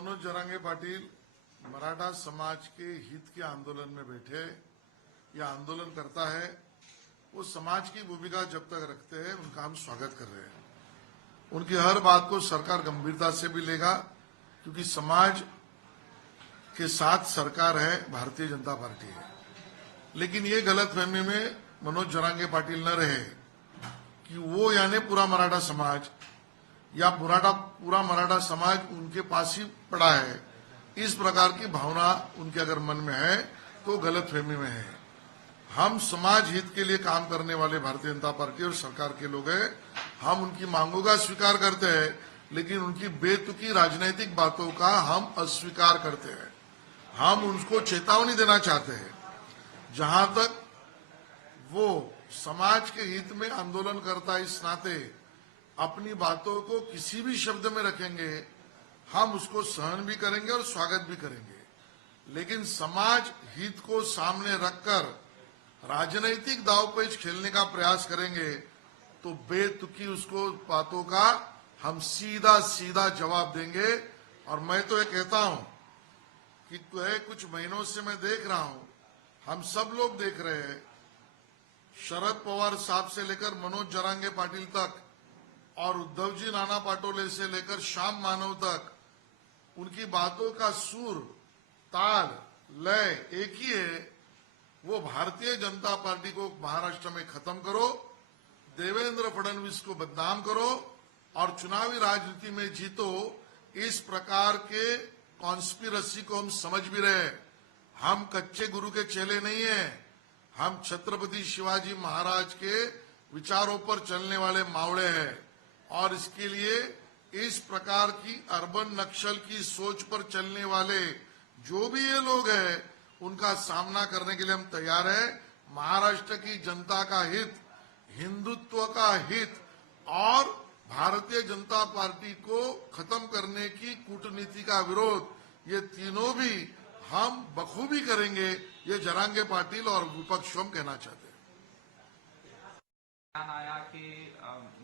मनोज जरांगे पाटिल मराठा समाज के हित के आंदोलन में बैठे या आंदोलन करता है, वो समाज की भूमिका जब तक रखते हैं उनका हम स्वागत कर रहे हैं। उनकी हर बात को सरकार गंभीरता से भी लेगा, क्योंकि समाज के साथ सरकार है, भारतीय जनता पार्टी है। लेकिन ये गलतफहमी में मनोज जरांगे पाटिल न रहे कि वो यानी पूरा मराठा समाज या पूरा मराठा समाज उनके पास ही पड़ा है। इस प्रकार की भावना उनके अगर मन में है तो गलतफहमी में है। हम समाज हित के लिए काम करने वाले भारतीय जनता पार्टी और सरकार के लोग हैं। हम उनकी मांगों का स्वीकार करते हैं, लेकिन उनकी बेतुकी राजनीतिक बातों का हम अस्वीकार करते हैं। हम उनको चेतावनी देना चाहते हैं, जहां तक वो समाज के हित में आंदोलन करता है, इस नाते अपनी बातों को किसी भी शब्द में रखेंगे, हम उसको सहन भी करेंगे और स्वागत भी करेंगे। लेकिन समाज हित को सामने रखकर राजनीतिक दावपेच खेलने का प्रयास करेंगे तो बेतुकी उसको बातों का हम सीधा सीधा जवाब देंगे। और मैं तो ये कहता हूं कि कुछ महीनों से मैं देख रहा हूं, हम सब लोग देख रहे हैं, शरद पवार साहब से लेकर मनोज जरांगे पाटिल तक और उद्धव जी नाना पाटोले से लेकर श्याम मानव तक, उनकी बातों का सुर, ताल, लय एक ही है। वो भारतीय जनता पार्टी को महाराष्ट्र में खत्म करो, देवेंद्र फडणवीस को बदनाम करो और चुनावी राजनीति में जीतो। इस प्रकार के कॉन्स्पिरसी को हम समझ भी रहे। हम कच्चे गुरु के चेले नहीं है, हम छत्रपति शिवाजी महाराज के विचारों पर चलने वाले मावड़े हैं। और इसके लिए इस प्रकार की अर्बन नक्सल की सोच पर चलने वाले जो भी ये लोग हैं, उनका सामना करने के लिए हम तैयार हैं। महाराष्ट्र की जनता का हित, हिंदुत्व का हित और भारतीय जनता पार्टी को खत्म करने की कूटनीति का विरोध, ये तीनों भी हम बखूबी करेंगे। ये जरांगे पाटिल और विपक्ष को हम कहना चाहते हैं। आया कि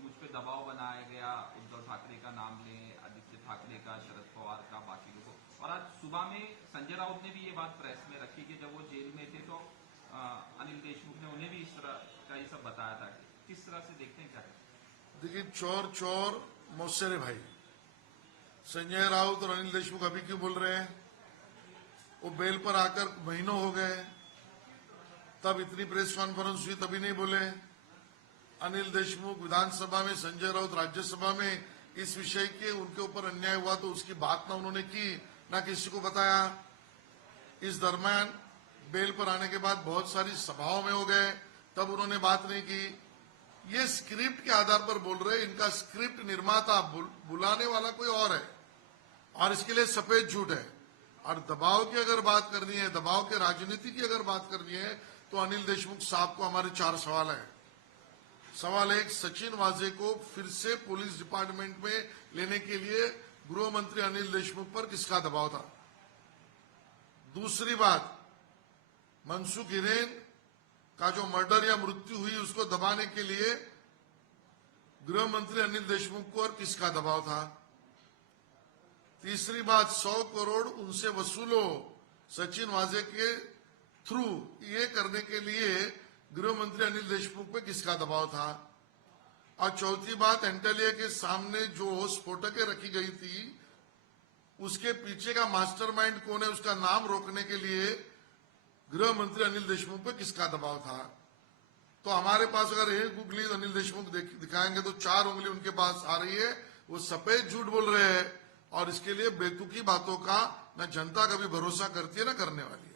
मुझ पे दबाव बनाया गया, उद्धव ठाकरे का नाम लें, आदित्य ठाकरे का, शरद पवार का, बाकी लोगों। और आज सुबह में संजय राउत ने भी ये बात प्रेस में रखी कि जब वो जेल में थे तो अनिल देशमुख ने उन्हें भी इस तरह का ये सब बताया था। किस तरह से देखते हैं, क्या देखिए, चोर चोर मौसेरे भाई, संजय राउत और अनिल देशमुख अभी क्यों बोल रहे हैं? वो बेल पर आकर महीनों हो गए, तब इतनी प्रेस कॉन्फ्रेंस हुई तभी नहीं बोले। अनिल देशमुख विधानसभा में, संजय राउत राज्यसभा में इस विषय के उनके ऊपर अन्याय हुआ तो उसकी बात ना उन्होंने की, ना किसी को बताया। इस दरमियान बेल पर आने के बाद बहुत सारी सभाओं में हो गए, तब उन्होंने बात नहीं की। ये स्क्रिप्ट के आधार पर बोल रहे। इनका स्क्रिप्ट निर्माता बुलाने वाला कोई और है, और इसके लिए सफेद झूठ है। और दबाव की अगर बात करनी है, दबाव के राजनीति की अगर बात करनी है, तो अनिल देशमुख साहब को हमारे 4 सवाल है। सवाल 1, सचिन वाजे को फिर से पुलिस डिपार्टमेंट में लेने के लिए गृह मंत्री अनिल देशमुख पर किसका दबाव था? दूसरी बात, मनसुख हिरेन का जो मर्डर या मृत्यु हुई उसको दबाने के लिए गृह मंत्री अनिल देशमुख को और किसका दबाव था? तीसरी बात, 100 करोड़ उनसे वसूलो सचिन वाजे के थ्रू, ये करने के लिए गृह मंत्री अनिल देशमुख पे किसका दबाव था? और चौथी बात, एंटेलिया के सामने जो स्फोटकें रखी गई थी, उसके पीछे का मास्टरमाइंड कौन है, उसका नाम रोकने के लिए गृह मंत्री अनिल देशमुख पे किसका दबाव था? तो हमारे पास अगर एक उंगली अनिल देशमुख दिखाएंगे तो 4 उंगली उनके पास आ रही है। वो सफेद झूठ बोल रहे हैं और इसके लिए बेतुकी बातों का न जनता कभी भरोसा करती है, न करने वाली है।